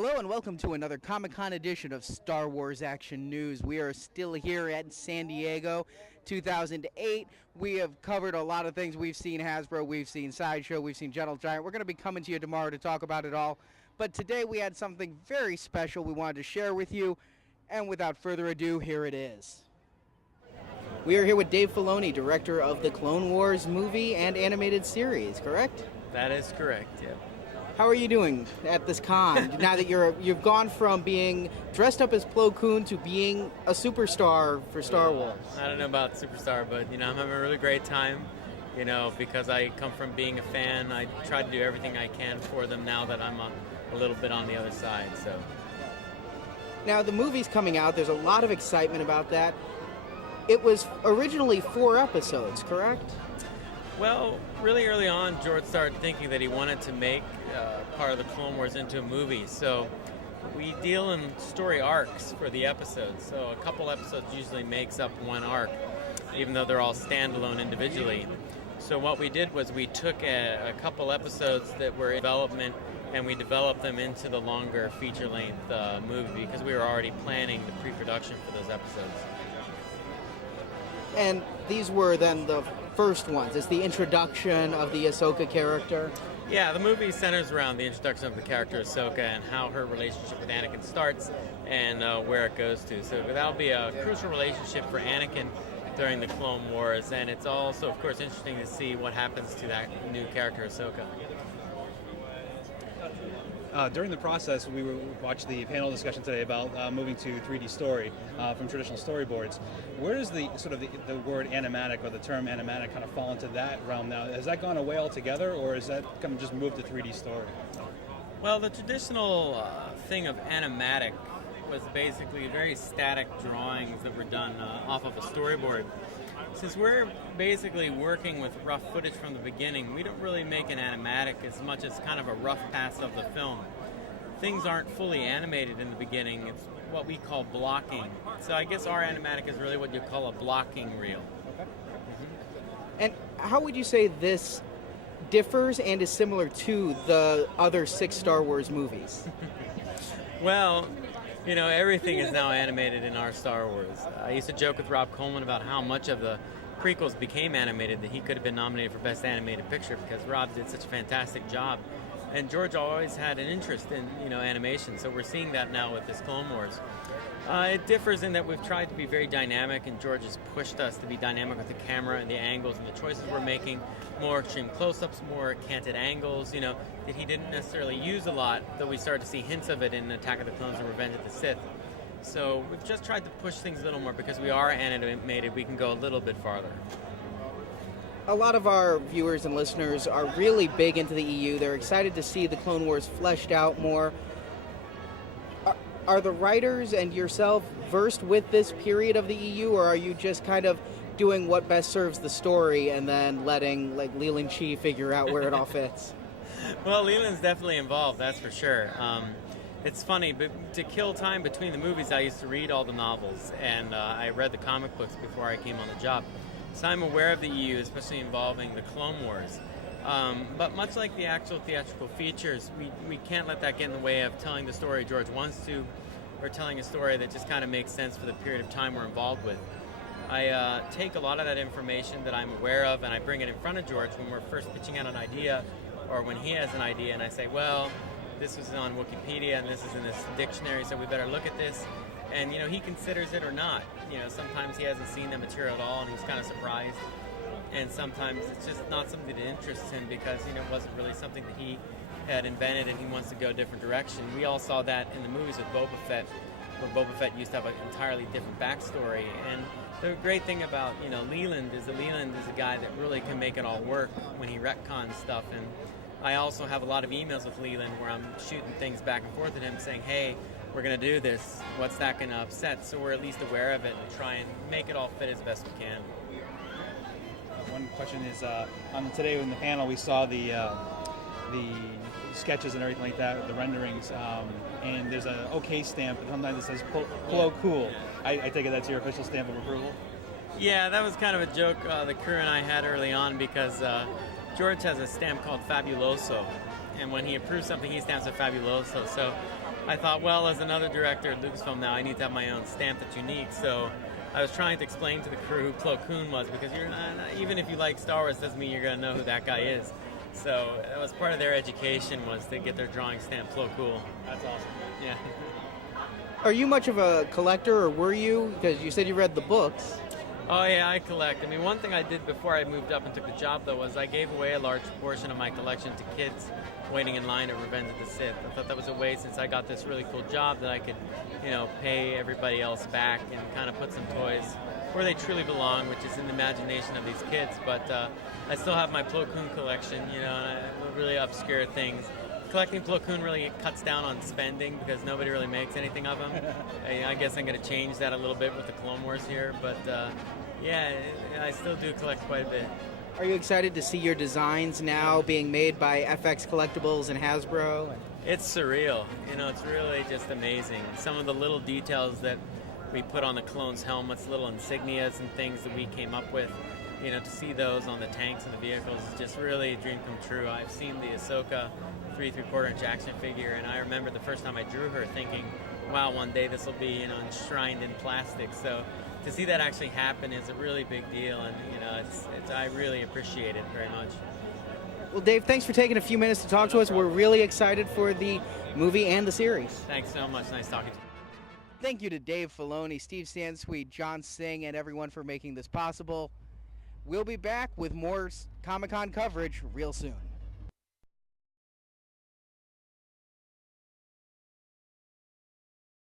Hello and welcome to another Comic-Con edition of Star Wars Action News. We are still here at San Diego, 2008. We have covered a lot of things. We've seen Hasbro, we've seen Sideshow, we've seen Gentle Giant. We're going to be coming to you tomorrow to talk about it all. But today we had something very special we wanted to share with you. And without further ado, here it is. We are here with Dave Filoni, director of the Clone Wars movie and animated series, correct? That is correct, yeah. How are you doing at this con now that you've gone from being dressed up as Plo Koon to being a superstar for Star Wars? I don't know about superstar, but I'm having a really great time. Because I come from being a fan, I try to do everything I can for them now that I'm a little bit on the other side. So now the movie's coming out. There's a lot of excitement about that. It was originally 4 episodes, correct? Well, really early on, George started thinking that he wanted to make part of the Clone Wars into a movie. So we deal in story arcs for the episodes. So a couple episodes usually makes up one arc, even though they're all standalone individually. So what we did was we took a couple episodes that were in development and we developed them into the longer feature-length movie because we were already planning the pre-production for those episodes. And these were then the first ones. It's the introduction of the Ahsoka character. Yeah, the movie centers around the introduction of the character Ahsoka and how her relationship with Anakin starts and where it goes to. So that'll be a crucial relationship for Anakin during the Clone Wars, and it's also, of course, interesting to see what happens to that new character Ahsoka. During the process, we watched the panel discussion today about moving to 3D story from traditional storyboards. Where does the word animatic or the term animatic kind of fall into that realm now? Has that gone away altogether, or is that kind of just moved to 3D story? Well, the traditional thing of animatic was basically very static drawings that were done off of a storyboard. Since we're basically working with rough footage from the beginning, we don't really make an animatic as much as kind of a rough pass of the film. Things aren't fully animated in the beginning. It's what we call blocking. So I guess our animatic is really what you call a blocking reel. And how would you say this differs and is similar to the other 6 Star Wars movies? Well, everything is now animated in our Star Wars. I used to joke with Rob Coleman about how much of the prequels became animated that he could have been nominated for Best Animated Picture because Rob did such a fantastic job. And George always had an interest in, animation, so we're seeing that now with this Clone Wars. It differs in that we've tried to be very dynamic, and George has pushed us to be dynamic with the camera and the angles and the choices we're making, more extreme close-ups, more canted angles, that he didn't necessarily use a lot, though we started to see hints of it in Attack of the Clones and Revenge of the Sith. So we've just tried to push things a little more because we are animated, we can go a little bit farther. A lot of our viewers and listeners are really big into the EU. They're excited to see the Clone Wars fleshed out more. Are the writers and yourself versed with this period of the EU, or are you just kind of doing what best serves the story and then letting Leland Chee figure out where it all fits? Well, Leland's definitely involved, that's for sure. It's funny, but to kill time between the movies, I used to read all the novels, and I read the comic books before I came on the job. So I'm aware of the EU, especially involving the Clone Wars. But much like the actual theatrical features, we can't let that get in the way of telling the story George wants to, or telling a story that just kind of makes sense for the period of time we're involved with. I take a lot of that information that I'm aware of and I bring it in front of George when we're first pitching out an idea, or when he has an idea and I say, well, this was on Wikipedia and this is in this dictionary, so we better look at this. And, he considers it or not. Sometimes he hasn't seen the material at all and he's kind of surprised. And sometimes it's just not something that interests him because, it wasn't really something that he had invented and he wants to go a different direction. We all saw that in the movies with Boba Fett, where Boba Fett used to have an entirely different backstory. And the great thing about, Leland is a guy that really can make it all work when he retcons stuff. And I also have a lot of emails with Leland where I'm shooting things back and forth at him saying, hey, we're going to do this. What's that going to upset? So we're at least aware of it and try and make it all fit as best we can. One question is, today in the panel we saw the sketches and everything like that, the renderings, and there's an OK stamp, and sometimes it says Plo Cool. I take it that's your official stamp of approval? Yeah, that was kind of a joke the crew and I had early on because George has a stamp called Fabuloso, and when he approves something, he stamps it Fabuloso. So I thought, well, as another director at Lucasfilm now, I need to have my own stamp that's unique. So I was trying to explain to the crew who Plo Koon was, because you're not, even if you like Star Wars, doesn't mean you're going to know who that guy is. So that was part of their education, was to get their drawing stamp Plo Koon. That's awesome. Yeah. Are you much of a collector, or were you? Because you said you read the books. Oh yeah, I collect. I mean, one thing I did before I moved up and took the job, though, was I gave away a large portion of my collection to kids waiting in line at Revenge of the Sith. I thought that was a way, since I got this really cool job, that I could, pay everybody else back and kind of put some toys where they truly belong, which is in the imagination of these kids. But I still have my Plo Koon collection, really obscure things. Collecting Plo Koon really cuts down on spending, because nobody really makes anything of them. I guess I'm going to change that a little bit with the Clone Wars here, but yeah, I still do collect quite a bit. Are you excited to see your designs now being made by FX Collectibles and Hasbro? It's surreal. It's really just amazing. Some of the little details that we put on the clones' helmets, little insignias and things that we came up with, to see those on the tanks and the vehicles is just really a dream come true. I've seen the Ahsoka 3 3/4-inch action figure, and I remember the first time I drew her thinking, wow, one day this will be, enshrined in plastic. So to see that actually happen is a really big deal, and I really appreciate it very much. Well, Dave, thanks for taking a few minutes to talk to us. We're really excited for the movie and the series. Thanks so much. Nice talking to you. Thank you to Dave Filoni, Steve Sansweet, John Singh, and everyone for making this possible. We'll be back with more Comic-Con coverage real soon.